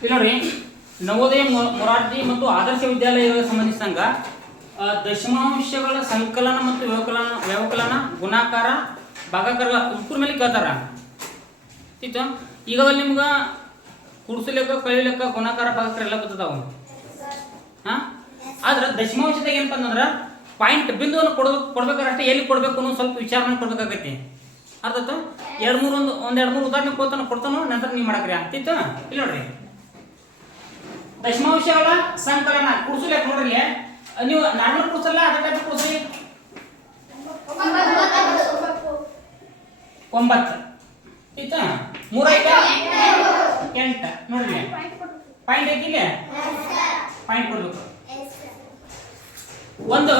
ಇಲ್ಲಿ ನೋಡ್ರಿ, ನವೋದಯ ಮೊರಾರ್ಜಿ ಮತ್ತು ಆದರ್ಶ ವಿದ್ಯಾಲಯಗಳಿಗೆ ಸಂಬಂಧಿಸಿದಂಗ ದಶಮಾಂಶಗಳ ಸಂಕಲನ ಮತ್ತು ವ್ಯವಕಲನ ಗುಣಾಕಾರ ಭಾಗಾಕಾರ ಇವ್ರ ಮೇಲೆ ಕೇಳ್ತಾರ. ಆಯ್ತು, ಈಗ ನಿಮ್ಗೆ ಕುಡ್ಸು ಲೆಕ್ಕ, ಕಳಿ ಲೆಕ್ಕ, ಗುಣಾಕಾರ, ಭಾಗಾಕಾರ ಎಲ್ಲ ಗೊತ್ತದಾವ. ಆದ್ರೆ ದಶಮಾಂಶದಾಗ ಏನಪ್ಪ ಅಂತಂದ್ರೆ ಪಾಯಿಂಟ್ ಬಿಂದುವನ್ನು ಕೊಡ್ಬೇಕಾದ್ರೆ ಅಷ್ಟೇ ಎಲ್ಲಿ ಕೊಡ್ಬೇಕು ಅನ್ನೋ ಸ್ವಲ್ಪ ವಿಚಾರ ಮಾಡಿ ಕೊಡ್ಬೇಕಾಗೈತಿ. ಅರ್ಥಾಯ್ತು? ಒಂದೆರಡು ಮೂರು ಉದಾಹರಣೆ ಕೊಡ್ತಾನೋ ನಂತರ ನೀವು ಮಾಡಕ್ರಿ ಆಗ್ತಿತ್ತು. ಇಲ್ಲಿ ನೋಡ್ರಿ, ದಶಮಾಂಶಗಳ ಸಂಕಲನ ಕುಡ್ಸು ಲೆಕ್ಕ ನೋಡ್ರಿ. ನೀವು ನಾರ್ಮಲ್ ಕುಡ್ಸಲ್ಲ, ಅದೇ ಟೈಪ್ ಕುಡ್ಸಿ 9 ಆಯ್ತಾ, 3 8 ನೋಡ್ರಿ. ಪಾಯಿಂಟ್ ಐತಿ, ಪಾಯಿಂಟ್ ಕೊಡ್ಬೇಕು. ಒಂದು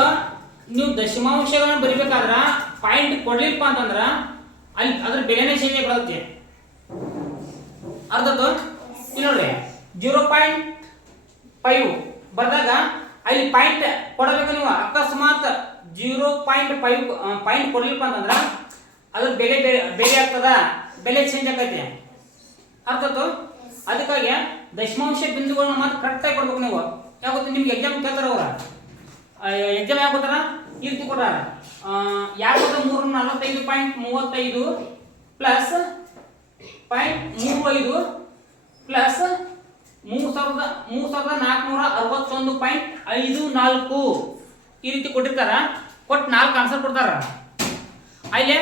ನೀವು ದಶಮಾಂಶಗಳನ್ನ ಬರಿಬೇಕಾದ್ರ ಪಾಯಿಂಟ್ ಕೊಡ್ಲಿಲ್ಪ ಅಂತಂದ್ರ ಅಲ್ಲಿ ಅದ್ರ ಬೆಲೆನೇ ಚೇಂಜ್ ಬರುತ್ತೆ. ಅರ್ಧದ್ದು ಇಲ್ಲಿ ನೋಡ್ರಿ 0.5 ಬರ್ದಾಗ ಅಲ್ಲಿ ಪಾಯಿಂಟ್ ಕೊಡಬೇಕು. ನೀವು ಅಕಸ್ಮಾತ್ 0.5 ಪಾಯಿಂಟ್ ಕೊಡ್ಲಿಲ್ಪ ಅಂತಂದ್ರ ಅದ್ರ ಬೆಲೆ ಆಗ್ತದ, ಬೆಲೆ ಚೇಂಜ್ ಆಗೈತೆ. ಅರ್ಥಾಯ್ತು? ಅದಕ್ಕಾಗಿ ದಶಮಾಂಶ ಬಿಂದುಗಳನ್ನ ಮಾತ್ರ ಕರೆಕ್ಟಾಗಿ ಕೊಡ್ಬೇಕು ನೀವು. ಯಾಕೆ ನಿಮ್ಗೆ ಎಕ್ಸಾಮ್ ಕೇಳ್ತಾರ ಅವ್ರ ಎಕ್ಸಾಮ್ ಯಾಕೆ ಕೊಟ್ಟಾರ ಈ ರೀತಿ ಕೊಟ್ಟಾರ. 345.35 ಪ್ಲಸ್ 0.35 ಪ್ಲಸ್ 3461.54 ಈ ರೀತಿ ಕೊಟ್ಟಿರ್ತಾರ. ಕೊಟ್ಟು 4 ಆನ್ಸರ್ ಕೊಡ್ತಾರ. ಅಲ್ಲಿ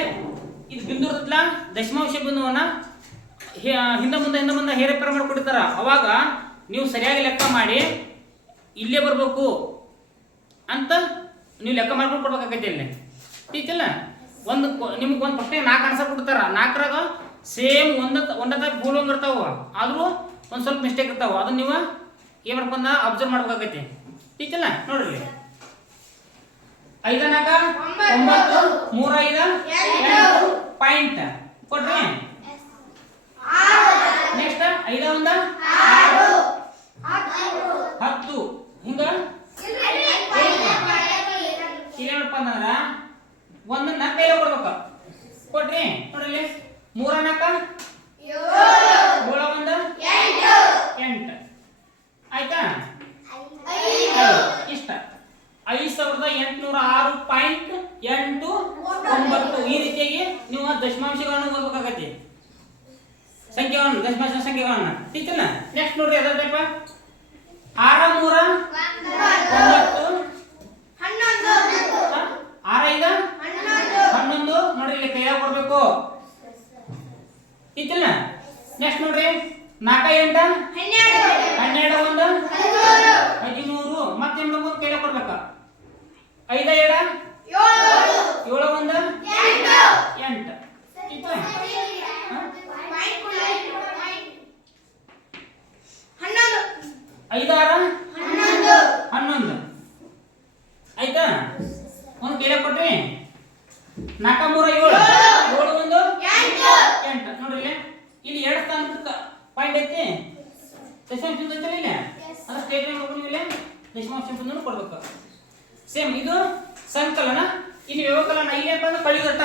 ಇದು ಬಿಂದು ಇರ್ತಲ್ಲ, ದಶಮಾಂಶ ಬಿಂದುವನ್ನ ಹಿಂದೆ ಮುಂದೆ ಹೇರಪೇರ ಮಾಡಿ ಕೊಟ್ಟಿರ್ತಾರ. ಅವಾಗ ನೀವು ಸರಿಯಾಗಿ ಲೆಕ್ಕ ಮಾಡಿ ಇಲ್ಲೇ ಬರಬೇಕು ಅಂತ ನೀವು ಲೆಕ್ಕ ಮಾಡ್ಕೊಂಡು ಕೊಡ್ಬೇಕಾಗೈತಿ. ಇಲ್ಲಿ ಟೀಚಲ್ಲ ನಿಮ್ಗೆ ಒಂದು ಪ್ರಶ್ನೆ 4 ಆನ್ಸರ್ ಕೊಡ್ತಾರ. 4ರಾಗ ಸೇಮ್ ಒಂದೇ ಬೋಲಂಗ್ ಇರ್ತಾವ, ಆದ್ರೂ ಒಂದು ಸ್ವಲ್ಪ ಮಿಸ್ಟೇಕ್ ಇರ್ತಾವ. ಅದನ್ನ ನೀವು ಏನ್ ಮಾಡ್ಕೊಂಡ ಅಬ್ಸರ್ವ್ ಮಾಡ್ಬೇಕಾಗೈತಿ. ಟೀಚಲ್ಲ ನೋಡ್ರಿ, 5 4 9 3 5 8 ಪಾಯಿಂಟ್ ಕೊಡ್ರಿ. ನೆಕ್ಸ್ಟ್ 5 1 10 ಹಿಂಗ ಏನಪ್ಪ ಅಂತಂದ್ರ ಒಂದನ್ನ ಕೈಲ ಕೊಡ್ಬೇಕು. ಕೊಡ್ರಿ ನೋಡ್ರಿ, 3 4 7 1 8 ಆಯ್ತಾ. ಇಷ್ಟ 5806.89 ಈ ರೀತಿಯಾಗಿ ನೀವು ದಶಮಾಂಶಗಳನ್ನು ಓದಬೇಕಾಗತ್ತೆ. ಸಂಖ್ಯೆಗಳನ್ನು, ದಶಮಾಂಶ ಸಂಖ್ಯೆಗಳನ್ನ. ಟೀಚರ್ನ ನೆಕ್ಸ್ಟ್ ನೋಡ್ರಿ, ಅದರ ಟೈಪ 6 3 9 11 ನೋಡ್ರಿ, ಇಲ್ಲಿ ಕೈಯಾಗ ಕೊಡ್ಬೇಕು. ಟೀಚರ್ನ ನೆಕ್ಸ್ಟ್ ನೋಡ್ರಿ, 4 8 12 1 13 ಮತ್ತೆ ಕೈಯಾಗ ಕೊಡ್ಬೇಕ. 5 7 7 1 8 5 6 11 ಆಯ್ತಾ. ಒಂದು ಕೈಯಾಗ ಕೊಟ್ರಿ. 4 3 7 7 1 8 ನೋಡ್ರಿ, ಇಲ್ಲಿ 2 ಸ್ಥಾನಕ್ಕೆ ಪಾಯಿಂಟ್ ಐತಿ. ದಶಮಾಂಶ ಬಿಂದು ಐತಲ್ಲ, ಇಲ್ಲ ಅದ್ರ ಸ್ಟೇಟ್ಮೆಂಟ್ ಮಾಡ್ಕೊಂಡು ಇಲ್ಲಿ ದಶಮಾಂಶ ಬಿಂದು ಕೊಡ್ಬೇಕು. ಸೇಮ್ ಇದು ಸಂಕಲನ. ಇಲ್ಲಿ ವ್ಯವಕಲನ ಇಲ್ಲೇಪ್ಪ ಅಂದ್ರೆ ಕಳಿದಟ್ಟ.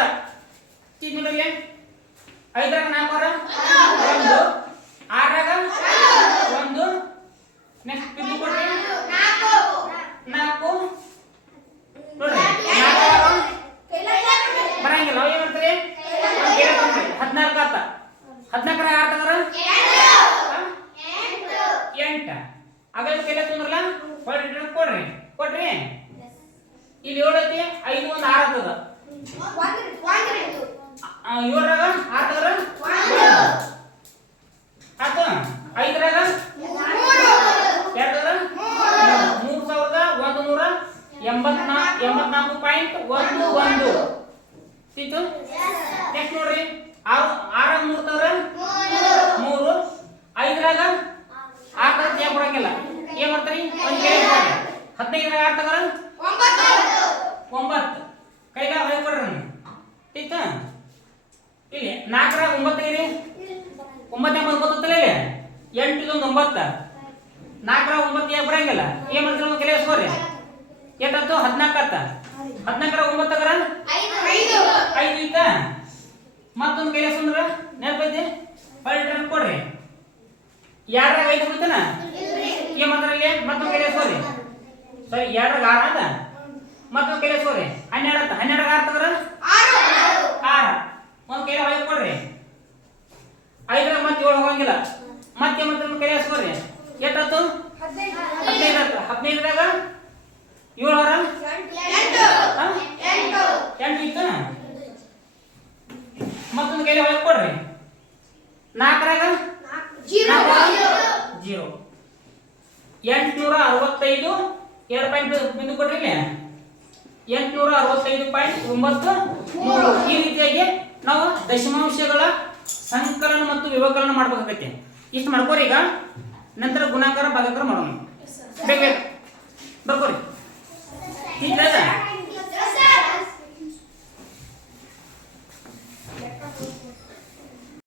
ನೋಡ್ರಿ, 5ರಾಗ 4 1 6ರಾಗ 1 ನೆಕ್ಸ್ಟ್ ಬಿಂದು ಕೊಡ್ರಿ 4 ನೋಡ್ರಿ, 4 ಬರಂಗಿಲ್ಲ. ಅವ ಏನ್ ಮಾಡ್ತಾರೆ 14 ಆತ. 14ರಾಗ 6 ತಗರ 8 ಆಗ ಕೈಲ ತೊಂದ್ರಲ್ಲ ಕೊಡ್ರಿ. ಕೊಡ್ರಿ ಇಲ್ಲಿ 7 ಐತಿ, 5 1 6 ಆಗ್ತದ. 7ರಾಗ 6 ತಗರ ಆತ. 5ರಾಗ 2 ತಗರ 3184.11 ಸಿಕ್ತು. ನೆಕ್ಸ್ಟ್ ನೋಡ್ರಿ, 6 3 ತಗರ 3. 5ರಾಗ 6 ತಗರ ಯಾಕೆ ಕೊಡಂಗಿಲ್ಲ, ಏನ್ ಮಾಡ್ತಾರಿ 15ರಾಗ 6 ತಗರ 9 ಕೈಲ ಹೊರಗೆ ಕೊಡ್ರಿ ನನಗೆ. ಟೀಚ ಇಲ್ಲಿ 4ರಾಗ 9 ತೆಗಿರಿ. 9 ಗೊತ್ತಲ್ಲ, 8 ಇದೊಂದು 9. 4ರಾಗ 9 ಯಾಕೆ ಬರಂಗಿಲ್ಲ, ಏನ್ ಮಾಡ್ತೀರಿ ಕೆಲ ಸ್ಕೋರಿ ಎಷ್ಟಾಯ್ತು 14 ಆತ. 14ರಾಗ 9 ತಗರ 5 ಐತಾ. ಮತ್ತೊಂದು ಕೈಲ ಸುಂದ್ರ ನೆನಪೈತಿ, ಕೊಡ್ರಿ. ಎರಡರಾಗ 5 ಉಳಿತಾನ ಏನ್ ಮಾಡ್ತಾರ ಇಲ್ಲಿ ಮತ್ತೊಂದು ಕೈಲಿ ಸೋರಿ ಸರಿ 2 6 ಅದ ಮತ್ತೊಂದು ಕೈಲಿ ಸೋರಿ 12 ಅಂತ 12 6 ತಗರ 6 ಒಂದು ಕೈಲಿ 5 ಕೊಡ್ರಿ 5 ಮತ್ತೆ 7 ಹೋಗಂಗಿಲ್ಲ ಮತ್ತೆ ಮತ್ತೊಂದು ಕೈಲಿ ಸೋರಿ ಎಷ್ಟಾಯ್ತು 15 ಆಯ್ತು 15ದಾಗ 7 ಹೊರ 8 ಇತ್ತು ಮತ್ತೊಂದು ಕೈಲಿ 5 ಕೊಡ್ರಿ 4ರಾಗ 0 865 2 ಪಾಯಿಂಟ್ ಬಿಂದು ಕೊಡ್ರಿ ಇಲ್ಲಿ 865.93 ಈ ರೀತಿಯಾಗಿ ನಾವು ದಶಮಾಂಶಗಳ ಸಂಕಲನ ಮತ್ತು ವ್ಯವಕಲನ ಮಾಡಬೇಕಾಗತ್ತೆ ಇಷ್ಟು ಮಾಡ್ಕೋರಿ ಈಗ ನಂತರ ಗುಣಾಕಾರ ಭಾಗಾಕಾರ ಮಾಡೋಣ ಬೇಗ ಬೇಗ ಬರ್ಕೋರಿ ठीक है